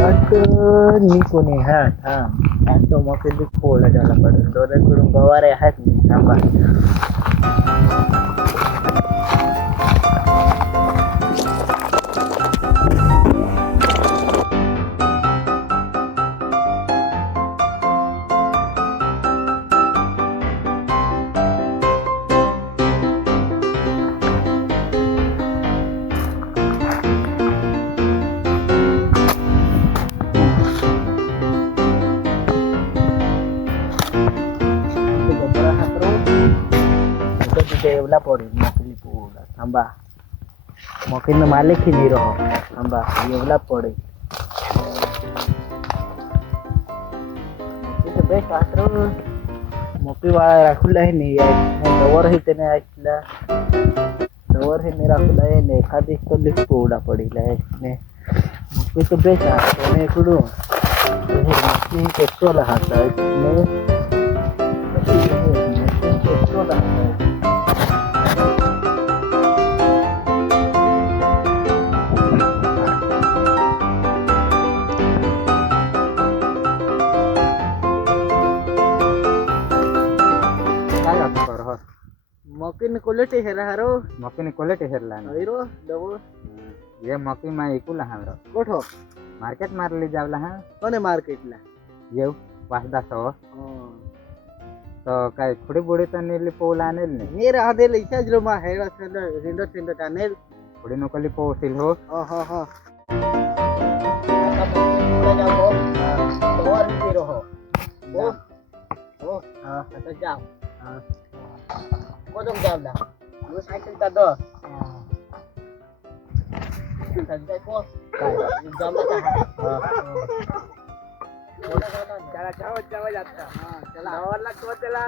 Niko nih ha, atau mau pilih pola dalam badan dodan kurung bawa rehat nih tambah. Itu beberapa terus itu di develop pori mau pilih pola tambah. Mungkin malik ini roh tambah develop pori. Itu best terus. मोकळी राखूला आहे नाही दवर हे त्याने ऐकला दवर हे नाही राखूला आहे नाही एखादी कधीच पोवडा पडीला आहे ने मोकळी तो बेस आहे त्याने इकडून मोकळी पेट्रोल हातात ने पेट्रोल हातात मकीन क्वालिटी हेरा हारो मकीन क्वालिटी हेरला हैरो डबल ये मकी मा इकुला हारो कोठो मार्केट मारली जावला हा कोने मार्केटला येऊ वासदा सो तो काय खुडी बुडी तो नेली पोला आणेल ने नीर आदेल इचाज रो मा हेरा संद रिंडो सिंडो टानेल खुडी नकली पोसिल हो हा आता जाओ दवर ही रहो आता जाओ Kodong jam dah. Gue cycle tak dah. Santai ko. Jam dah tak. चला जाओ जाता चला आवरला तो त्याला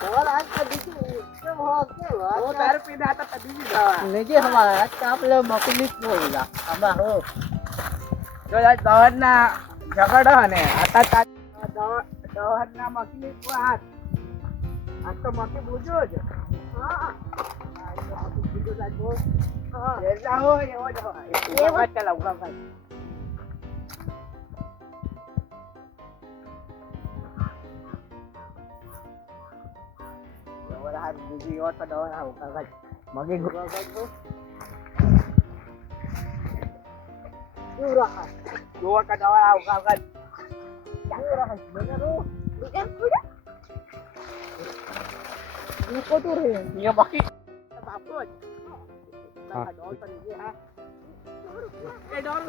आवरला आज कधी तू हो तार पिन आता कधी जावा नाही जे हमारा आज आपलं मकलीच बोलला आबा हो तो आज दवरना झगडा ने आता दवरना मकलीच हात आज तो मकी बुझो जो हां मकी बुझो जातो हां जाओ ये बात चला उगा भाई दवर हात बुझी और तो दवर हात उगा भाई मगे गुगा भाई क्यों रहा गोवा का दवर हात उगा भाई क्यों रहा मैंने रो बिगन पूरा Lupa tuh re, dia pakai apa? Nah, dor tadi ya. Dor,